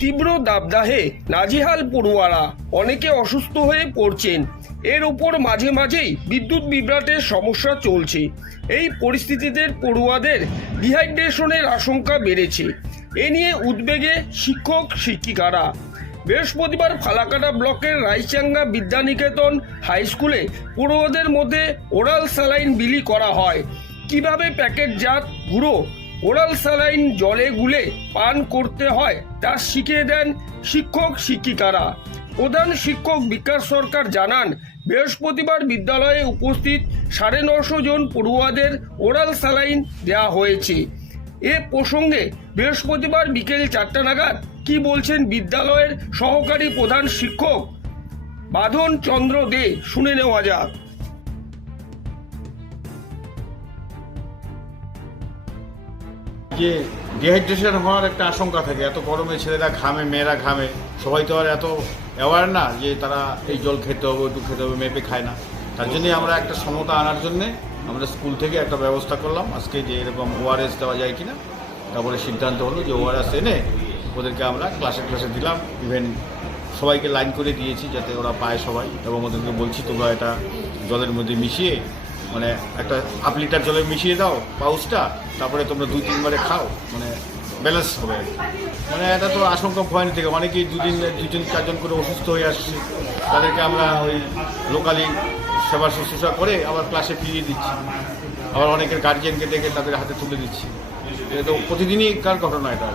তীব্র দাবদাহে নাজিহাল পড়ুয়ারা অনেকে অসুস্থ হয়ে পড়ছেন। এর উপর মাঝে মাঝেই বিদ্যুৎ বিভ্রাটের সমস্যা চলছে। এই পরিস্থিতিতে পড়ুয়াদের ডিহাইড্রেশনের আশঙ্কা বেড়েছে। এ নিয়ে উদ্বেগে শিক্ষক, শিক্ষিকারা। বৃহস্পতিবার ফালাকাটা ব্লকের রাইচাঙ্গা বিদ্যানিকেতন হাই স্কুলে পড়ুয়াদের মধ্যে ওরাল স্যালাইন বিলি করা হয়। কীভাবে প্যাকেটজাত গুঁড়ো ওরাল স্যালাইন জলে গুলে পান করতে হয়, তা শিখিয়ে দেন শিক্ষক শিক্ষিকারা। প্রধান শিক্ষক বিকাশ সরকার জানান, বৃহস্পতিবার বিদ্যালয়ে উপস্থিত সাড়ে নশো জন পড়ুয়াদের ওরাল স্যালাইন দেওয়া হয়েছে। এ প্রসঙ্গে বৃহস্পতিবার বিকেল চারটা নাগাদ কি বলছেন বিদ্যালয়ের সহকারী প্রধান শিক্ষক? বাঁধন চন্দ্র দে, শুনে নেওয়া যাক। যে ডিহাইড্রেশন হওয়ার একটা আশঙ্কা থাকে। এত গরমে ছেলেরা ঘামে, মেয়েরা ঘামে। সবাই তো আর এত অ্যাওয়ার না যে তারা এই জল খেতে হবে একটু খেতে হবে, মেপে খায় না। তার জন্যই আমরা একটা সমতা আনার জন্যে আমরা স্কুল থেকে একটা ব্যবস্থা করলাম। আজকে যে এরকম ওআরএস দেওয়া যায় কিনা, তারপরে সিদ্ধান্ত হলো যে ওআরএস এনে ওদেরকে আমরা ক্লাসে ক্লাসে দিলাম। ইভেন সবাইকে লাইন করে দিয়েছি যাতে ওরা পায় সবাই। এবং ওদেরকে বলছি, তোমরা এটা জলের মধ্যে মিশিয়ে মানে একটা হাফ লিটার জলে মিশিয়ে দাও পাউচটা, তারপরে তোমরা দুই তিনবারে খাও মানে ব্যালেন্স হবে। মানে এটা তো আশঙ্কা ভয় থেকে অনেকেই দুদিন দুজন চারজন করে অসুস্থ হয়ে আসছে। তাদেরকে আমরা ওই লোকালি সেবা শুশ্রূষা করে আবার ক্লাসে ফিরিয়ে দিচ্ছি। আবার অনেকের গার্জিয়ানকে ডেকে তাদের হাতে তুলে দিচ্ছি। এটা তো প্রতিদিনই কার ঘটনা এটা?